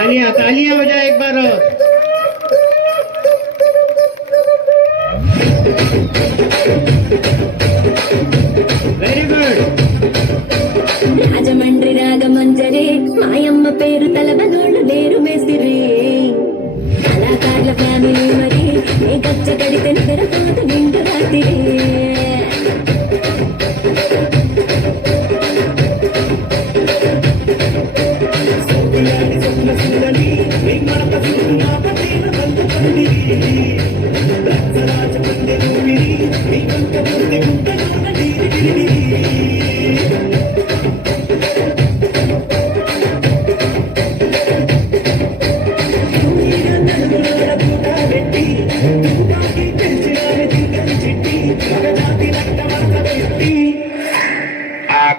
तालियां तालियां हो जाए एक बार और। Very good. రాజమండ్రి రాగమంజరే మాయమ్మ పేరు తలబనోళ్ళు లేరు మేస్తిరి కళాకారుల ఫ్యామిలీ మరి ఏ గచ్చ కడితే నిద్రపోతు నిండు రాత్రి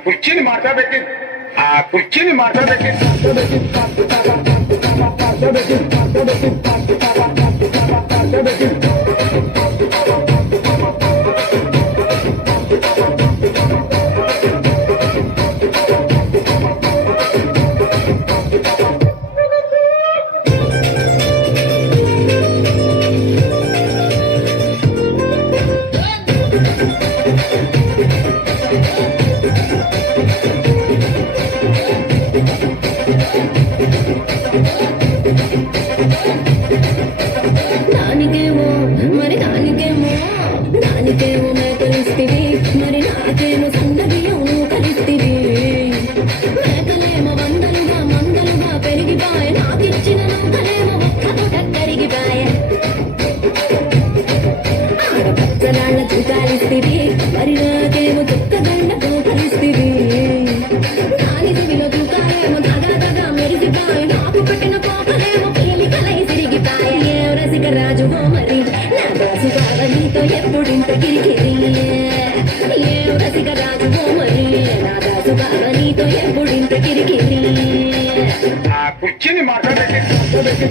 కుర్చీని మాట్లాడబెట్టి కుర్చీని మాట్లాడబెట్టి దానికేమో మేకలిస్తివి మరి నాకేమో సందడియం కలిస్తివి మేకలేమో మందలుగా పెరిగిపాయ నాకిచ్చిన నౌకలేమో ఒక్క కరిగిపాయ ఆడపచ్చరాళ్ళ తూకాలిస్తివి మరి నాకేమో చుక్కగండకు కలిస్తివి నాని చెవిలో తూకాలేమో తగా మెరిసిపాయ నాకు పెట్టిన కోపలేమో పీలికలై తిరిగిపాయ ఏ రసిక రాజువో మరి నా దాసు బావ నీతో ఎప్పుడింత గిరిగిరి ఏ రసిక రాజువో మరి నా దాసు బావ నీతో ఎప్పుడింత గిరిగిరి కుర్చీని మాట్లాడబెట్టి